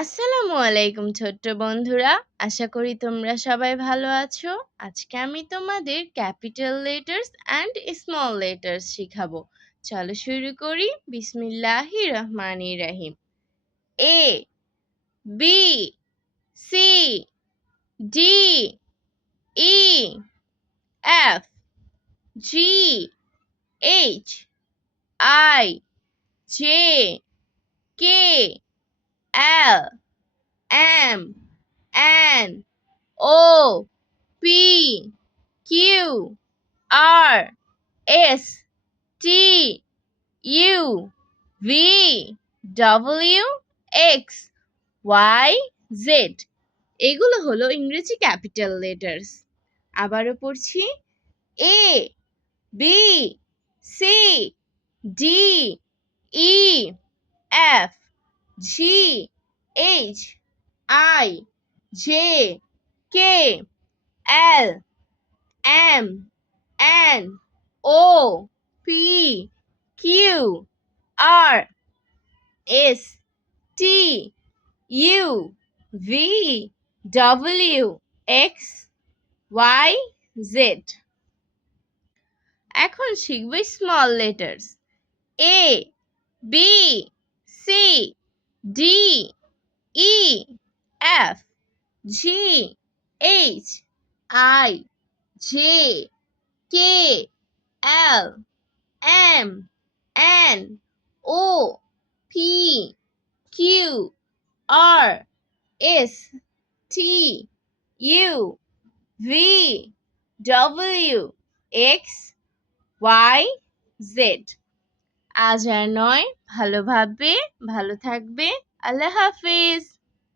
আসসালামু আলাইকুম ছোট্ট বন্ধুরা, আশা করি তোমরা সবাই ভালো আছো। আজকে আমি তোমাদের capital letters and small letters শিখাবো। চলো শুরু করি। বিসমিল্লাহির রহমানির রহিম। A, B, C, D, E, F, G, H, I, J, K, L, M, N, O, P, Q, R, S, T, U, V, W, X, Y, Z. এগুলো হলো ইংরেজি ক্যাপিটাল লেটার্স। আবারও পড়ছি। A, B, C, D, E, F, G, H, I, J, K, L, M, N, O, P, Q, R, S, T, U, V, W, X, Y, Z. এখন শিখব small letters. A, B, C, D, E, F, G, H, I, J, K, L, M, N, O, P, Q, R, S, T, U, V, W, X, Y, Z. আজ আর নয়, ভালো ভাববে, ভালো থাকবে। আল্লাহ হাফিজ।